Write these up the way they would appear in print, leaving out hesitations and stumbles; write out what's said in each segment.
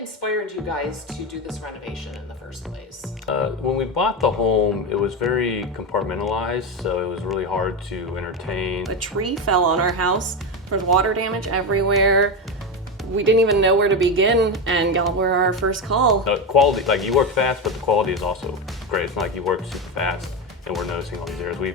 inspired you guys to do this renovation in the first place? When we bought the home, it was very compartmentalized, so it was really hard to entertain. A tree fell on our house. There was water damage everywhere. We didn't even know where to begin, and y'all were our first call. Quality, like you work fast, but the quality is also great. It's not like you work super fast and we're noticing all these areas. We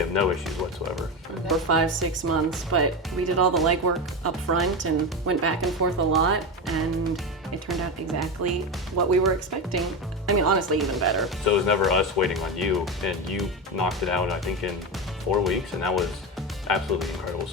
have no issues whatsoever. For 5-6 months, but we did all the legwork up front and went back and forth a lot, and it turned out exactly what we were expecting. I mean, honestly, even better. So it was never us waiting on you, and you knocked it out, I think, in 4 weeks, and that was absolutely incredible.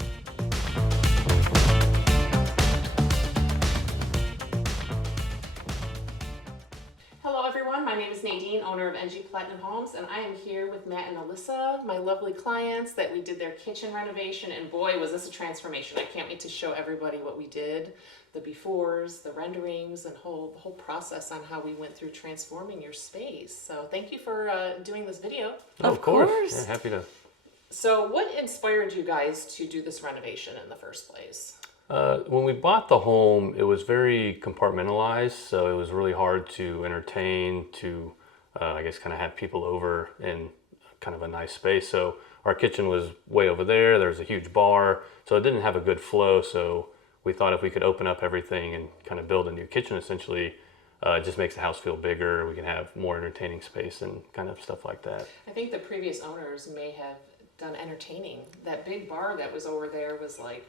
Hello everyone, my name is Nadine, owner of NG Platinum Homes, and I am here with Matt and Alyssa, my lovely clients that we did their kitchen renovation, and boy was this a transformation. I can't wait to show everybody what we did, the befores, the renderings, and the whole process on how we went through transforming your space. So thank you for doing this video. Of course. Yeah, happy to. So what inspired you guys to do this renovation in the first place? When we bought the home, it was very compartmentalized, so it was really hard to entertain, to I guess kind of have people over in kind of a nice space. So our kitchen was way over there, there's a huge bar, so it didn't have a good flow. So we thought if we could open up everything and kind of build a new kitchen, essentially, it just makes the house feel bigger. We can have more entertaining space and kind of stuff like that. I think the previous owners may have done entertaining. That big bar that was over there was like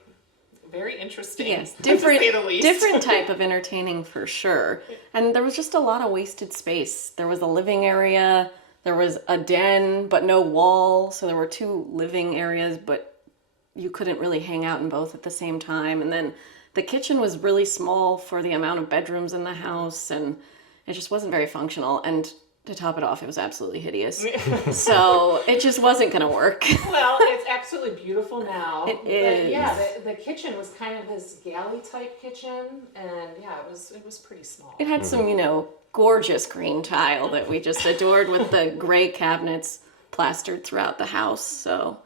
very interesting. Yes, to say the least. different type of entertaining for sure. And there was just a lot of wasted space. There was a living area, there was a den, but no wall. So there were 2 living areas, but you couldn't really hang out in both at the same time. And then the kitchen was really small for the amount of bedrooms in the house, and it just wasn't very functional. And to top it off, it was absolutely hideous. So it just wasn't going to work. Well, it's absolutely beautiful now. It is. But yeah, the kitchen was kind of this galley type kitchen, and yeah, it was pretty small. It had some, gorgeous green tile that we just adored with the gray cabinets plastered throughout the house. So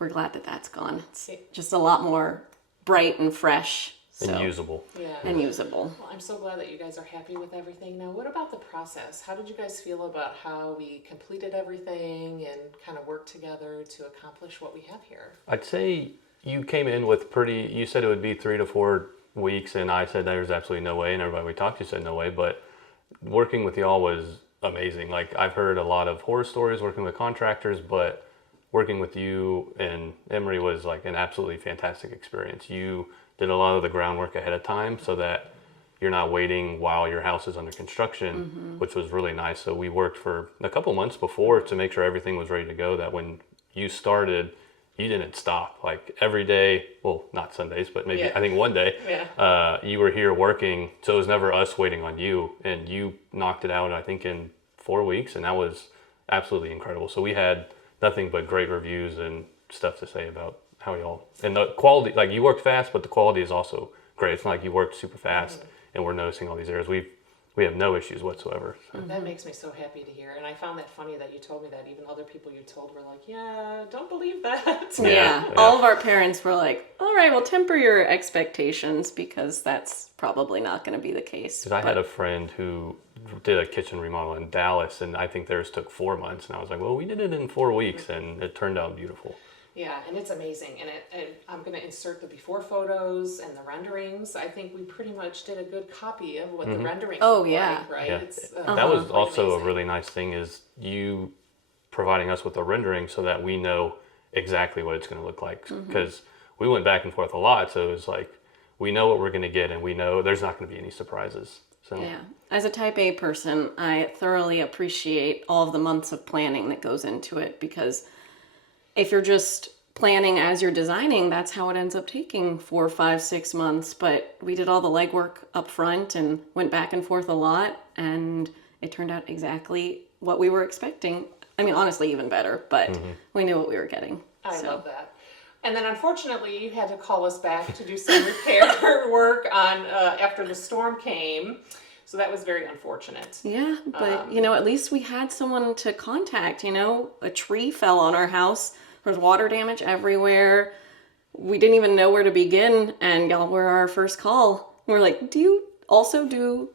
we're glad that that's gone. It's just a lot more bright and fresh. And usable. Yeah. And usable. Well, I'm so glad that you guys are happy with everything. Now, what about the process? How did you guys feel about how we completed everything and kind of worked together to accomplish what we have here? I'd say you came in with you said it would be 3 to 4 weeks, and I said there was absolutely no way, and everybody we talked to said no way, but working with y'all was amazing. Like, I've heard a lot of horror stories working with contractors, but working with you and Emery was like an absolutely fantastic experience. You did a lot of the groundwork ahead of time so that you're not waiting while your house is under construction, which was really nice. So we worked for a couple months before to make sure everything was ready to go, that when you started, you didn't stop. Like every day, well, not Sundays, but maybe I think one day, you were here working. So it was never us waiting on you, and you knocked it out, I think, in 4 weeks, and that was absolutely incredible. So we had nothing but great reviews and stuff to say about how y'all, and the quality, like you worked fast, but the quality is also great. It's not like you worked super fast and we're noticing all these areas. We have no issues whatsoever. So. That makes me so happy to hear. And I found that funny that you told me that. Even other people you told were like, yeah, don't believe that. Yeah. All of our parents were like, all right, well, temper your expectations, because that's probably not going to be the case. Because I had a friend who did a kitchen remodel in Dallas, and I think theirs took 4 months. And I was like, well, we did it in 4 weeks, and it turned out beautiful. Yeah, and it's amazing. And I'm going to insert the before photos and the renderings. I think we pretty much did a good copy of what the rendering looked like, right? Yeah. That was also a really nice thing, is you providing us with a rendering so that we know exactly what it's going to look like. Because we went back and forth a lot, so it was like, we know what we're going to get, and we know there's not going to be any surprises. So. Yeah. As a type A person, I thoroughly appreciate all of the months of planning that goes into it, because if you're just planning as you're designing, that's how it ends up taking 4, 5, 6 months. But we did all the legwork up front and went back and forth a lot, and it turned out exactly what we were expecting. I mean, honestly, even better, but we knew what we were getting. I love that. And then unfortunately, you had to call us back to do some repair work on after the storm came. So that was very unfortunate. Yeah, but at least we had someone to contact. A tree fell on our house. There was water damage everywhere. We didn't even know where to begin, and y'all were our first call. We're like, do you also do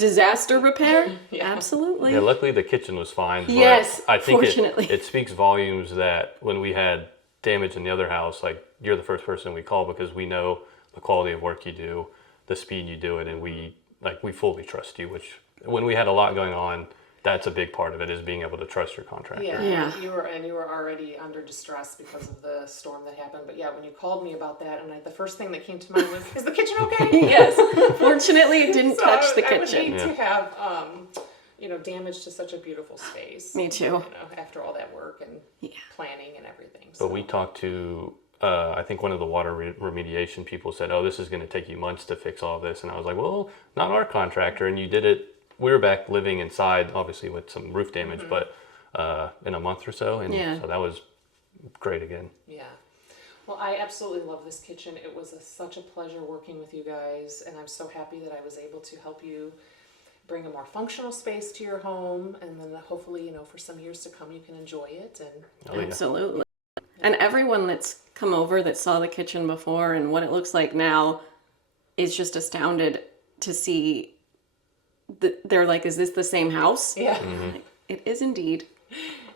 disaster repair? Yeah. Absolutely. Yeah, luckily the kitchen was fine. But Yes, I think fortunately. it speaks volumes that when we had damage in the other house, like you're the first person we call because we know the quality of work you do, the speed you do it, and we fully trust you. Which when we had a lot going on, that's a big part of it is being able to trust your contractor. Yeah. You were already under distress because of the storm that happened. But yeah, when you called me about that, and the first thing that came to mind was, "Is the kitchen okay?" Yes. Fortunately, it didn't So touch the I would kitchen. hate to have damage to such a beautiful space. Me too. You know, after all that work and planning and everything. So. But we talked to, I think one of the water remediation people said, "Oh, this is going to take you months to fix all of this," and I was like, "Well, not our contractor." And you did it. We were back living inside, obviously with some roof damage, but in a month or so, and so that was great again. Yeah. Well, I absolutely love this kitchen. It was such a pleasure working with you guys, and I'm so happy that I was able to help you bring a more functional space to your home, and then hopefully, for some years to come, you can enjoy it. And Absolutely. And everyone that's come over that saw the kitchen before and what it looks like now is just astounded to see. They're like, "Is this the same house?" yeah. It is indeed.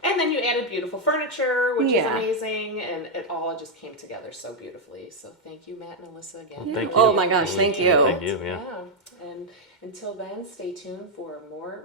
And then you added beautiful furniture, which is Yeah. amazing, and it all just came together so beautifully. So thank you, Matt and Alyssa, again. Well, thank you. Oh my gosh, thank you. Thank you. Yeah. And until then, stay tuned for more